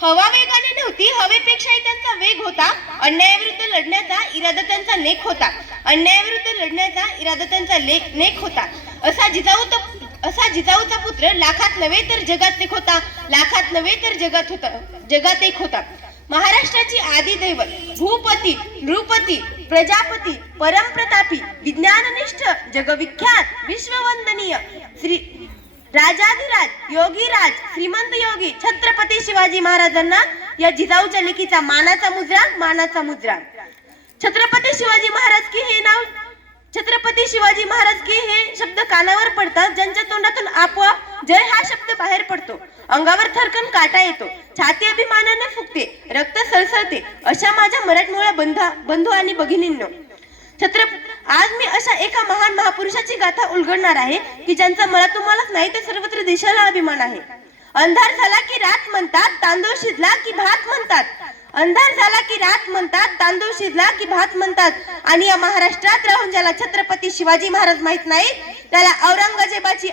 हवा वेगाने नव्हती, हवेपेक्षाही त्यांचा वेग होता. अन्यायाविरुद्ध लढण्याचा इरादा त्यांचा नेक होता. अन्यायाविरुद्ध लढण्याचा इरादा त्यांचा नेक होता. असा जिजाऊचा पुत्र लाखात नव्हे तर जगात एक होता. लाखात नव्हे तर जगात एक होता. महाराष्ट्राची आदी दैवत, भूपती, नृपती, प्रजापती, परमप्रतापी, विज्ञाननिष्ठ, जगविख्यात, विश्ववंदनीय श्री राजाधिराज, योगीराज, श्रीमंत योगी छत्रपती शिवाजी महाराजांना या जिजाऊच्या लेखीचा मानाचा मुद्रा. छत्रपती शिवाजी महाराज की हे नाव, छत्रपती शिवाजी महाराज की हे शब्द कानावर पडतात, ज्यांच्या तोंडातून आपोआप जय हा शब्द बाहेर पडतो. अंगावर थरकन काटा येतो, छाती अभिमानाने फुगते, रक्त सळसळते. अशा माझ्या मराठमोळ्या बंधू आणि भगिनींनो, आज मी अशा एका महान महापुरुषाची गाथा उलगडणार आहे की ज्यांचा मला तुम्हालाच नाही तर सर्वत्र देशाला अभिमान आहे. अंधार झाला की रात म्हणतात, तांदूळ शिजला की भात म्हणतात. अंधार झाला की रात म्हणतात, तांदूळ शिजला की भात म्हणतात. आणि या महाराष्ट्रात राहून ज्याला छत्रपती शिवाजी महाराज माहित नाही त्याला औरंगजेबाची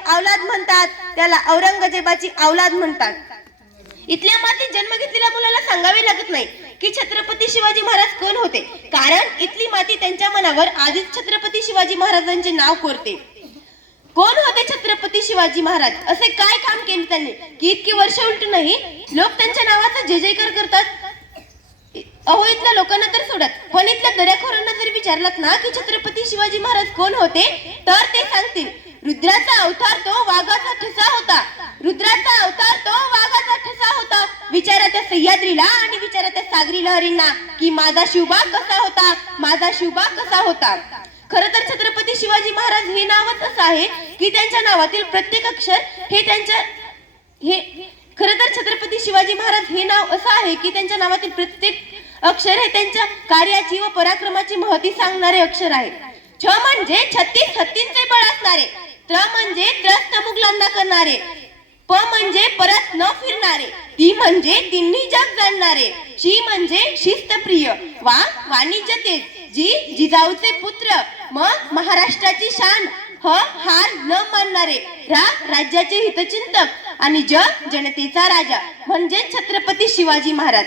औलाद म्हणतात. इथल्या मातीत जन्म घेतलेल्या मुलाला सांगावे लागत नाही की छत्रपती शिवाजी महाराज कोण होते, कारण इथली माती त्यांच्या मनावर आधीच छत्रपती शिवाजी महाराजांचे नाव कोरते. कोण होते छत्रपती शिवाजी महाराज? असे काय काम केले त्यांनी की इतकी वर्ष उलटूनही लोक त्यांच्या नावाचा जय जयकार करतात? अहो, इथल्या लोकांना तर सोडत, पण इथल्या दऱ्याखोरांना जर विचारलात ना की छत्रपती शिवाजी महाराज कोण होते तर ते सांगतील, रुद्राचा अवतार तो वाघाचा ठसा होता. रुद्राचा अवतार तो वाघाचा ठसा होता. विचारा त्या सह्याद्रीला आणि विचारा त्या सागरी लहरींना की माझा शिवबा कसा होता. खरं तर छत्रपती शिवाजी महाराज हे नावच असं आहे की त्यांच्या नावातील प्रत्येक अक्षर छत्रपती शिवाजी महाराज हे नाव असं आहे की त्यांच्या नावातील प्रत्येक अक्षर हे त्यांच्या कार्याची व पराक्रमाची महती सांगणारे अक्षर आहे. छ म्हणजे 36 हत्तींचे बळ असणारे, त्र म्हणजे त्रस्त मुघलांना करणारे, प म्हणजे परत न फिरणारे, ती म्हणजे तिन्ही जग जाणणारे, शी म्हणजे शिस्तप्रिय, वा वाणिज्य तेज, जी जिजाऊचे पुत्र, म महाराष्ट्राची शान, ह हार न मानणारे, रा राज्याचे हितचिंतक आणि ज जनतेचा राजा म्हणजे छत्रपती शिवाजी महाराज.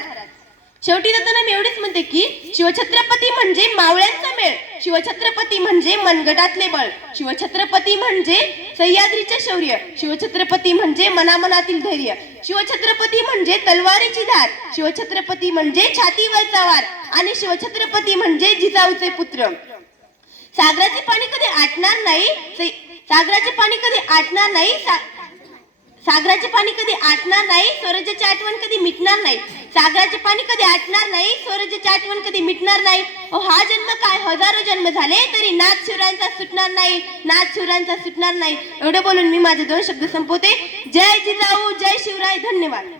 शेवटी जाताना मी एवढेच म्हणते की शिवछत्रपती म्हणजे मावळ्यांचा मेळ, शिवछत्रपती म्हणजे मनगटातले बळ, शिवछत्रपती म्हणजे सह्याद्रीचे शौर्य, शिवछत्रपती म्हणजे मनामनातील धैर्य, शिवछत्रपती म्हणजे तलवारीची धार, शिवछत्रपती म्हणजे छातीवरचा वार आणि शिवछत्रपती म्हणजे जिजाऊचे पुत्र. सागराचे पाणी कधी आटणार नाही, सागराचे पाणी आटणार नाही, स्वराज्याची आठवण कधी मिटणार नाही. सागराचे पाणी कधी आटणार नाही, स्वराज्याची आठवण कधी मिटणार नाही. हा जन्म काय हजारो जन्म झाले तरी नाथ शिवरायांचा सुटणार नाही. एवढं बोलून मी माझे 2 शब्द संपवते. जय जिजाऊ, जय शिवराय. धन्यवाद.